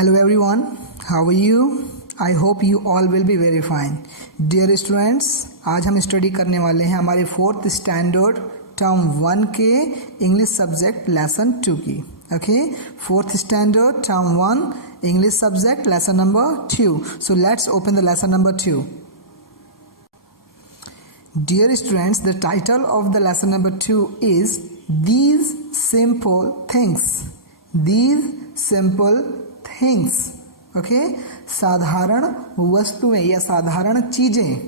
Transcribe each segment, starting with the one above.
Hello everyone, how are you? I hope you all will be very fine. Dear students, आज हम study करने वाले हैं हमारे 4th स्टैंडर्ड टर्म 1 के इंग्लिश सब्जेक्ट लेसन 2 की. Okay, 4th standard term 1 English subject lesson number 2. So let's open the lesson number 2. Dear students, the title of the lesson number 2 is These Simple Things. These Simple Things. Okay, साधारण वस्तुएं या साधारण चीज़ें.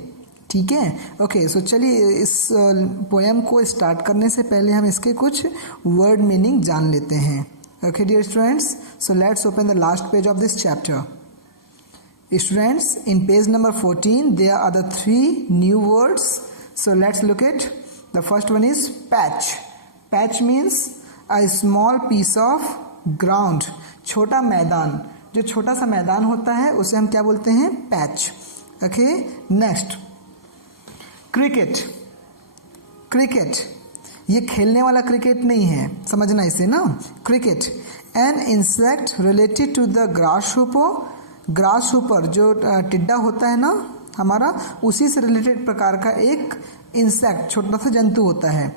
ठीक है. Okay, सो चलिए इस poem को स्टार्ट करने से पहले हम इसके कुछ वर्ड मीनिंग जान लेते हैं. Okay dear students, so let's open the last page of this chapter. Students, in page number 14 there are the 3 new words. So let's look at. The first one is patch. Patch means a small piece of ground. छोटा मैदान, जो छोटा सा मैदान होता है उसे हम क्या बोलते हैं? Patch. Okay, next cricket. Cricket ये खेलने वाला क्रिकेट नहीं है, समझना इसे ना. Cricket an insect related to the grasshopper. Grasshopper जो टिड्डा होता है ना हमारा, उसी से रिलेटेड प्रकार का एक इंसेक्ट, छोटा सा जंतु होता है.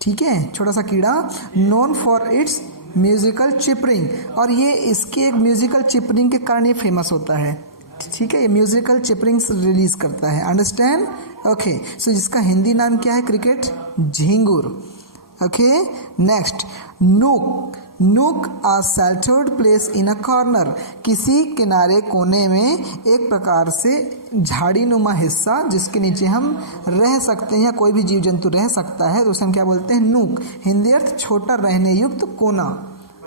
ठीक है, छोटा सा कीड़ा. नोन फॉर इट्स म्यूजिकल चिपरिंग, और ये इसके एक म्यूजिकल चिपरिंग के कारण ये फेमस होता है. ठीक है, ये म्यूजिकल चिपरिंग्स रिलीज करता है. अंडरस्टैंड? ओके, सो इसका हिंदी नाम क्या है? क्रिकेट झिंगुर. Okay, next nook. Nook a sheltered place in a corner. किसी किनारे कोने में एक प्रकार से झाड़ी नुमा हिस्सा जिसके नीचे हम रह सकते हैं या कोई भी जीव जंतु रह सकता है, तो उसे हम क्या बोलते हैं? नूक. हिंदी अर्थ छोटा रहने युक्त कोना.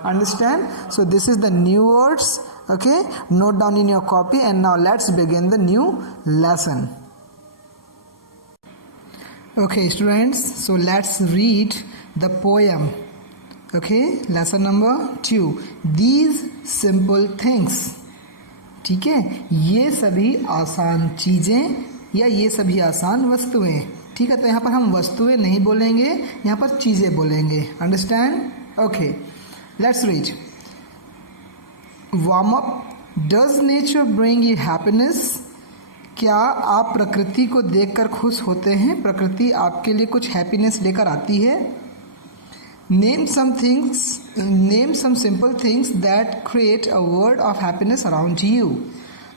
Understand? So this is the new words. Okay, note down in your copy and now let's begin the new lesson. Okay students, so let's read the poem. Okay, lesson number 2, these simple things. ठीक है, ये सभी आसान चीज़ें या ये सभी आसान वस्तुएं. ठीक है, तो यहाँ पर हम वस्तुएं नहीं बोलेंगे, यहाँ पर चीज़ें बोलेंगे. Understand? Okay, let's read. Warm up. Does nature bring you happiness. क्या आप प्रकृति को देखकर खुश होते हैं? प्रकृति आपके लिए कुछ हैप्पीनेस लेकर आती है. Name some simple things that create a world of happiness around you.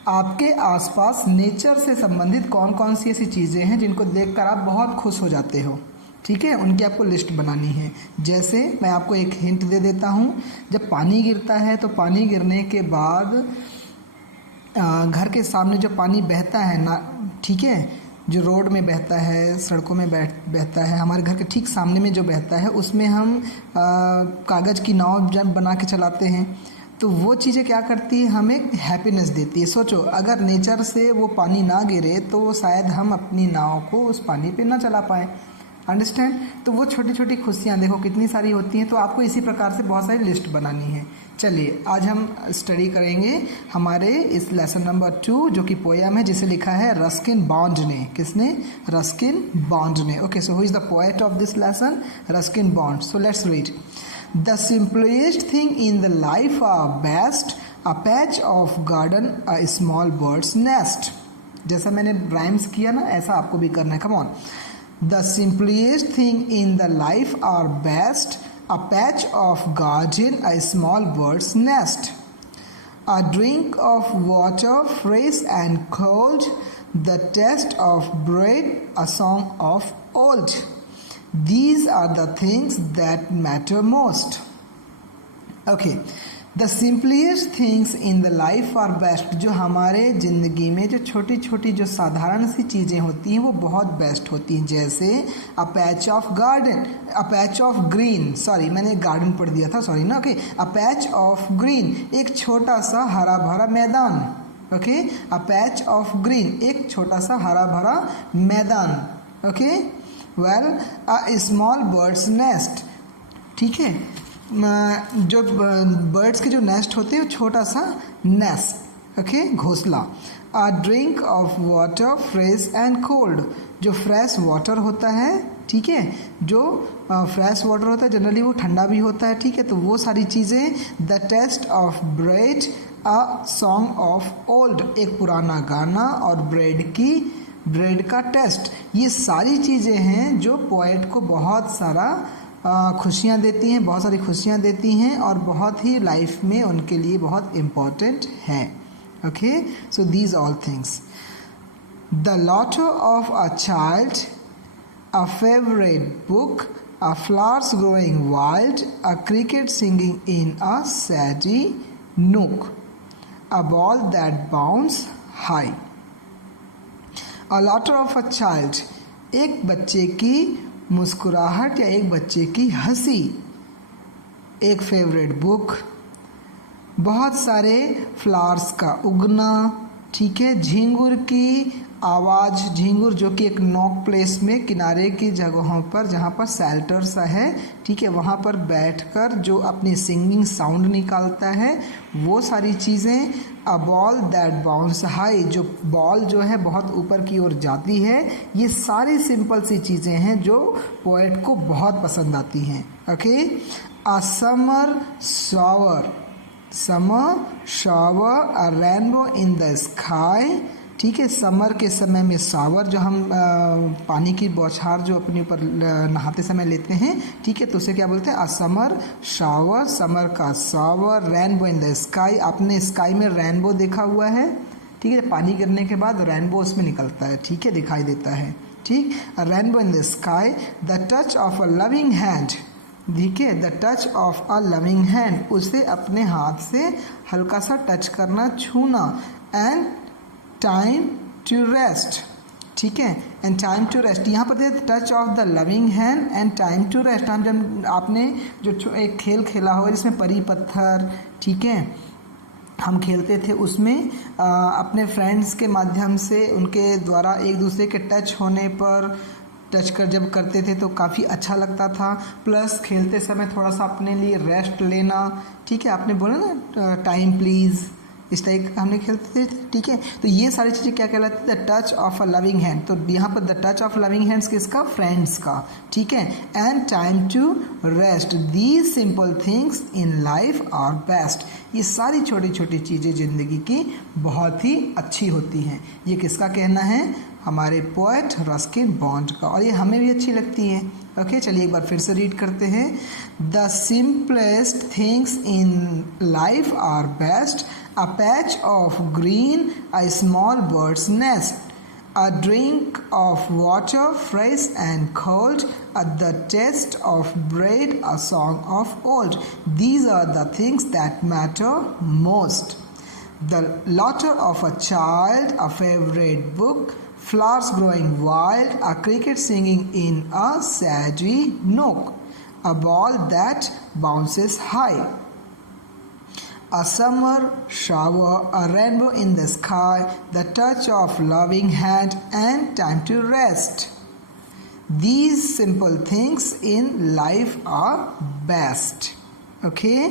आपके आसपास नेचर से संबंधित कौन कौन सी ऐसी चीज़ें हैं जिनको देखकर आप बहुत खुश हो जाते हो. ठीक है, उनकी आपको लिस्ट बनानी है. जैसे मैं आपको एक हिंट दे देता हूँ. जब पानी गिरता है तो पानी गिरने के बाद घर के सामने जो पानी बहता है ना, ठीक है, जो रोड में बहता है, सड़कों में बहता है, हमारे घर के ठीक सामने में जो बहता है उसमें हम कागज़ की नाव जब बना के चलाते हैं, तो वो चीज़ें क्या करती है? हमें हैप्पीनेस देती है. सोचो, अगर नेचर से वो पानी ना गिरे तो शायद हम अपनी नाव को उस पानी पे ना चला पाएँ. अंडरस्टैंड? तो वो छोटी छोटी खुशियाँ देखो कितनी सारी होती हैं. तो आपको इसी प्रकार से बहुत सारी लिस्ट बनानी है. चलिए आज हम स्टडी करेंगे हमारे इस लेसन नंबर 2 जो कि पोएम है, जिसे लिखा है रस्किन बॉन्ड ने. किसने? रस्किन बॉन्ड ने. Okay, so who is the poet of this lesson? Ruskin Bond. So let's read. The simplest thing in the life are best, a patch of garden, a small birds nest. जैसा मैंने राइम्स किया ना, ऐसा आपको भी करना है. Come on. The simplest thing in the life are best, a patch of garden, a small bird's nest, a drink of water fresh and cold, the taste of bread, a song of old. These are the things that matter most. Okay. The simplest things in the life are best. जो हमारे ज़िंदगी में जो छोटी छोटी जो साधारण सी चीज़ें होती हैं वो बहुत बेस्ट होती हैं. जैसे अ patch of garden, a patch of green, sorry मैंने गार्डन पढ़ दिया था, सॉरी ना. Okay, a patch of green, एक छोटा सा हरा भरा मैदान. Okay, a patch of green, एक छोटा सा हरा भरा मैदान. ओके, वेल अ स्मॉल बर्ड्स नेस्ट. ठीक है, जो बर्ड्स के जो नेस्ट होते हैं वो छोटा सा नेस्ट. ओके, घोंसला. A drink of water fresh and cold. जो फ्रेश वाटर होता है, ठीक है, जो फ्रेश वाटर होता है जनरली वो ठंडा भी होता है. ठीक है, तो वो सारी चीज़ें. The taste of bread, a song of old, एक पुराना गाना, और ब्रेड का टेस्ट। ये सारी चीज़ें हैं जो पोएट को बहुत सारा खुशियाँ देती हैं, बहुत सारी खुशियाँ देती हैं और बहुत ही लाइफ में उनके लिए बहुत इम्पोर्टेंट है। Okay, so these all things. The Lato of a child, a favorite book, a flowers growing wild, a cricket singing in a shady nook, a ball that bounces high. A laughter of a child, एक बच्चे की मुस्कुराहट या एक बच्चे की हंसी, एक फेवरेट बुक, बहुत सारे फ्लावर्स का उगना, ठीक है, झींगुर की आवाज़, झींगुर जो कि एक नॉक प्लेस में किनारे की जगहों पर जहाँ पर शेल्टर सा है, ठीक है, वहाँ पर बैठकर जो अपनी सिंगिंग साउंड निकालता है, वो सारी चीज़ें। A ball that bounce high, जो बॉल जो है बहुत ऊपर की ओर जाती है। ये सारी सिंपल सी चीज़ें हैं जो पोएट को बहुत पसंद आती हैं। Okay, a summer shower, a rainbow in the sky, ठीक है, समर के समय में शावर, जो हम पानी की बौछार जो अपने ऊपर नहाते समय लेते हैं, ठीक है, तो उसे क्या बोलते हैं, अ समर शावर, समर का shower, rainbow in the sky, आपने स्काई में रेनबो देखा हुआ है, ठीक है, पानी गिरने के बाद रेनबो उसमें निकलता है, ठीक है, दिखाई देता है, ठीक, rainbow in the sky, the touch of a loving hand, ठीक है, the touch of a loving hand, उसे अपने हाथ से हल्का सा टच करना, छूना, एंड टाइम टू रेस्ट, ठीक है, एंड टाइम टू रेस्ट, यहाँ पर touch of the loving hand and time to rest. हम जब आपने जो एक खेल खेला होगा जिसमें परी पत्थर, ठीक है, हम खेलते थे, उसमें अपने फ्रेंड्स के माध्यम से उनके द्वारा एक दूसरे के टच होने पर टच कर जब करते थे तो काफ़ी अच्छा लगता था। प्लस खेलते समय थोड़ा सा अपने लिए रेस्ट लेना, ठीक है, आपने बोला ना टाइम प्लीज़, इस टाइप का हमने खेलते थे, ठीक है, तो ये सारी चीज़ें क्या कहलाती है, the touch of a loving hand. तो यहाँ पर the touch of loving hands किसका, फ्रेंड्स का, ठीक है, and time to rest, these simple things in life are best. ये सारी छोटी छोटी चीज़ें ज़िंदगी की बहुत ही अच्छी होती हैं। ये किसका कहना है, हमारे पोएट रस्किन बॉन्ड का, और ये हमें भी अच्छी लगती है। ओके, चलिए एक बार फिर से रीड करते हैं। The simplest things in life are best, a patch of green, a small bird's nest, a drink of water fresh and cold, the taste of bread, a song of old. These are the things that matter most. The laughter of a child, a favorite book, flowers growing wild, a cricket singing in a shady nook, a ball that bounces high, a summer shower, a rainbow in the sky, the touch of loving hand, and time to rest. These simple things in life are best. Okay?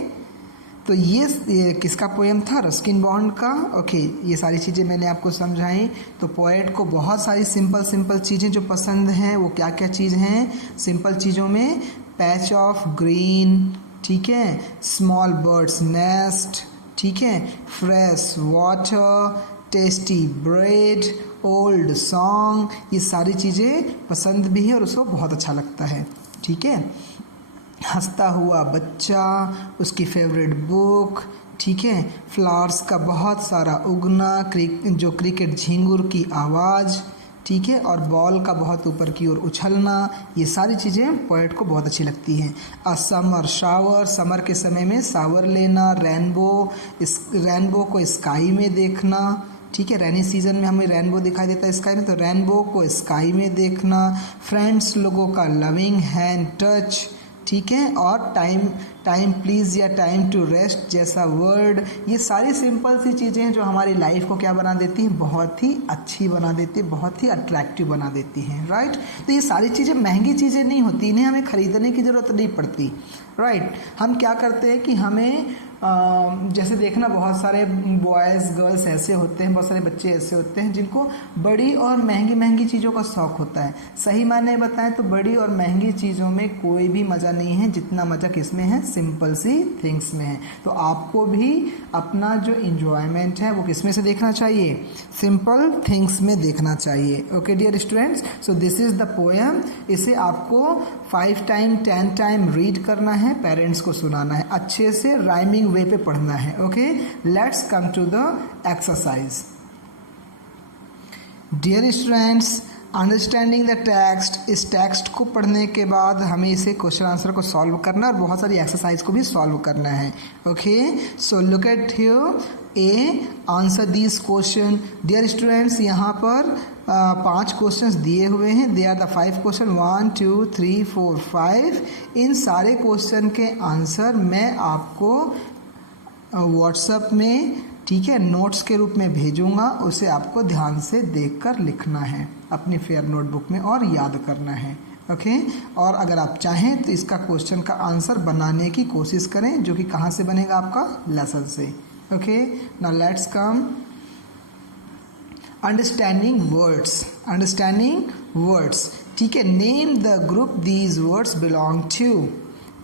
तो ये किसका poem था, Ruskin bond का। Okay, ये सारी चीज़ें मैंने आपको समझाई। तो पोएट को बहुत सारी सिंपल चीज़ें जो पसंद हैं, वो क्या क्या चीज़ हैं, सिंपल चीज़ों में पैच ऑफ ग्रीन, ठीक है, स्मॉल बर्ड्स नेस्ट, ठीक है, fresh water, tasty bread, old song, ये सारी चीज़ें पसंद भी है और उसको बहुत अच्छा लगता है, ठीक है, हंसता हुआ बच्चा, उसकी फेवरेट बुक, ठीक है, फ्लावर्स का बहुत सारा उगना, जो क्रिकेट झींगुर की आवाज़, ठीक है, और बॉल का बहुत ऊपर की ओर उछलना, ये सारी चीज़ें पोएट को बहुत अच्छी लगती हैं। अ समर शावर, समर के समय में शावर लेना, रेनबो को स्काई में देखना, ठीक है, रेनी सीजन में हमें रेनबो दिखाई देता है स्काई में, तो रेनबो को स्काई में देखना, फ्रेंड्स लोगों का लविंग हैंड टच, ठीक है, और टाइम प्लीज़ या टाइम टू रेस्ट जैसा वर्ड, ये सारी सिंपल सी चीज़ें हैं जो हमारी लाइफ को क्या बना देती हैं, बहुत ही अच्छी बना देती है, बहुत ही अट्रैक्टिव बना देती हैं, राइट। तो ये सारी चीज़ें महंगी चीज़ें नहीं होती, इन्हें हमें ख़रीदने की ज़रूरत नहीं पड़ती, राइट। हम क्या करते हैं कि हमें जैसे देखना बहुत सारे बॉयज़ गर्ल्स ऐसे होते हैं, बहुत सारे बच्चे ऐसे होते हैं जिनको बड़ी और महंगी महंगी चीज़ों का शौक़ होता है। सही माने बताएं तो बड़ी और महंगी चीज़ों में कोई भी मज़ा नहीं है जितना मज़ा किस में है, सिंपल सी थिंग्स में है। तो आपको भी अपना जो इंजॉयमेंट है वो किस में से देखना चाहिए, सिंपल थिंग्स में देखना चाहिए। Okay dear students, so this is the poem. इसे आपको 5 टाइम 10 टाइम रीड करना है, पेरेंट्स को सुनाना है, अच्छे से राइमिंग वे पे पढ़ना है। Okay, let's come to the exercise. Dear students, understanding the text, इस टेक्स्ट को पढ़ने के बाद हमें इसे क्वेश्चन आंसर को सॉल्व करना है और बहुत सारी एक्सरसाइज को भी सॉल्व करना है। Okay, so look at here, A answer these question. Dear students, यहाँ पर 5 क्वेश्चंस दिए हुए हैं। They are the 5 question, 1 2 3 4 5। इन सारे क्वेश्चन के आंसर मैं आपको व्हाट्सएप में, ठीक है, नोट्स के रूप में भेजूंगा। उसे आपको ध्यान से देखकर लिखना है अपनी फेयर नोटबुक में और याद करना है। ओके, और अगर आप चाहें तो इसका क्वेश्चन का आंसर बनाने की कोशिश करें, जो कि कहाँ से बनेगा, आपका लेसन से। Okay, now let's come understanding words. Understanding words, ठीक है, name the group these words belong to.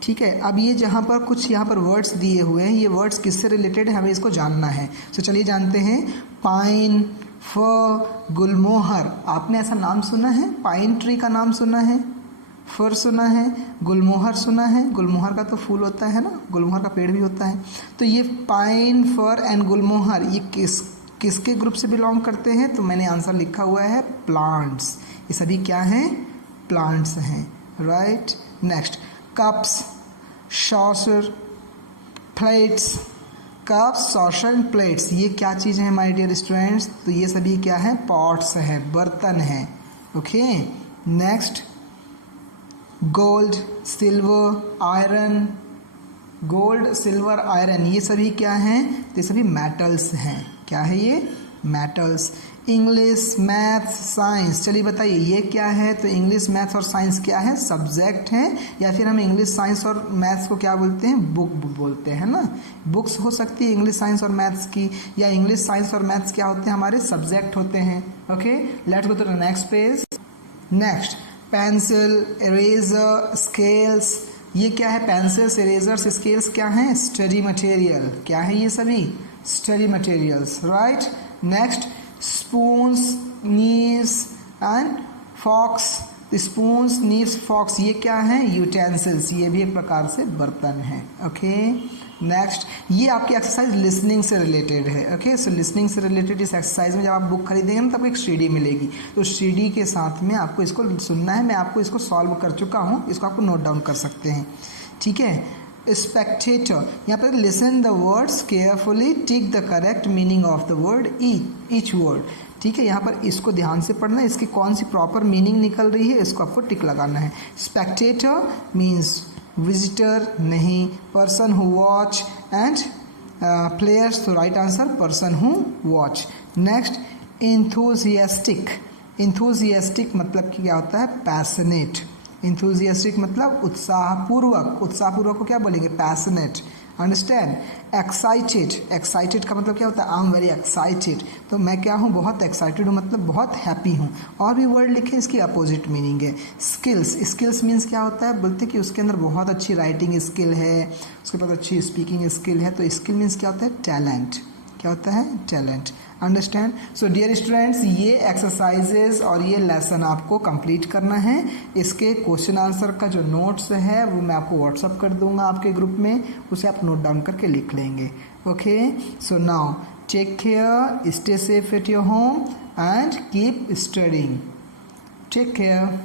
ठीक है, अब ये जहाँ पर कुछ यहाँ पर वर्ड्स दिए हुए हैं, ये वर्ड्स किससे रिलेटेड है हमें इसको जानना है। तो चलिए जानते हैं। पाइन, फर, गुलमोहर। आपने ऐसा नाम सुना है? पाइन ट्री का नाम सुना है, फर सुना है, गुलमोहर सुना है। गुलमोहर का तो फूल होता है ना, गुलमोहर का पेड़ भी होता है। तो ये पाइन, फर एंड गुलमोहर ये किसके ग्रुप से बिलोंग करते हैं? तो मैंने आंसर लिखा हुआ है प्लांट्स। ये सभी क्या हैं? प्लांट्स हैं, right. Next, cups, saucer, plates. Cups, saucer and plates ये क्या चीज़ है माय डियर स्टूडेंट्स? तो ये सभी क्या है? पॉट्स है, बर्तन है। Okay, next, gold, silver, iron. Gold, silver, iron ये सभी क्या हैं? तो ये सभी मेटल्स हैं। क्या है ये? मेटल्स। इंग्लिश, मैथ्स, साइंस, चलिए बताइए ये क्या है? तो इंग्लिश, मैथ्स और साइंस क्या है? सब्जेक्ट हैं, या फिर हम इंग्लिश, साइंस और मैथ्स को क्या बोलते हैं? बुक बोलते हैं ना। बुक्स हो सकती है इंग्लिश, साइंस और मैथ्स की, या इंग्लिश, साइंस और मैथ्स क्या होते हैं? हमारे सब्जेक्ट होते हैं। Okay, let's go to the next page. Next, pencil, eraser, scales ये क्या है? पेंसिल्स, इरेजर्स, स्केल्स क्या हैं? Study material. क्या है ये सभी? Study materials, right. Next, spoons, knives and forks. Spoons, knives, forks ये क्या है? यूटेंसिल्स। ये भी एक प्रकार से बर्तन है। ओके, नेक्स्ट, ये आपकी एक्सरसाइज लिसनिंग से रिलेटेड है। ओके, सो लिसनिंग से रिलेटेड इस एक्सरसाइज में जब आप बुक खरीदेंगे ना, तब एक सीडी मिलेगी। तो सीडी के साथ में आपको इसको सुनना है। मैं आपको इसको सॉल्व कर चुका हूँ, इसको आपको नोट डाउन कर सकते हैं। ठीक है, स्पेक्टेटर, यहाँ पर listen the words carefully, tick the correct meaning of the word each word. ठीक है, यहाँ पर इसको ध्यान से पढ़ना है, इसकी कौन सी प्रॉपर मीनिंग निकल रही है इसको आपको टिक लगाना है। स्पेक्टेटर मीन्स विजिटर नहीं, person who watch and players, तो right answer person who watch. Next, enthusiastic. Enthusiastic मतलब कि क्या होता है? पैशनेट। इंथुजियास्टिक मतलब उत्साहपूर्वक। उत्साहपूर्वक को क्या बोलेंगे? पैशनेट। अंडरस्टैंड। एक्साइटेड, एक्साइटेड का मतलब क्या होता है? I am very excited. तो मैं क्या हूँ? बहुत एक्साइटेड हूँ, मतलब बहुत हैप्पी हूँ। और भी वर्ड लिखे, इसकी अपोजिट मीनिंग है। स्किल्स, स्किल्स मीन्स क्या होता है? बोलते कि उसके अंदर बहुत अच्छी राइटिंग स्किल है, उसके पास अच्छी स्पीकिंग स्किल है। तो स्किल मीन्स क्या होता है? टैलेंट। क्या होता है? Talent. Understand. So dear students, ये एक्सरसाइजेज और ये लेसन आपको कंप्लीट करना है। इसके क्वेश्चन आंसर का जो नोट्स है वो मैं आपको व्हाट्सअप कर दूंगा आपके ग्रुप में, उसे आप नोट डाउन करके लिख लेंगे। Okay, so now take care, stay safe at your home and keep studying. Take care.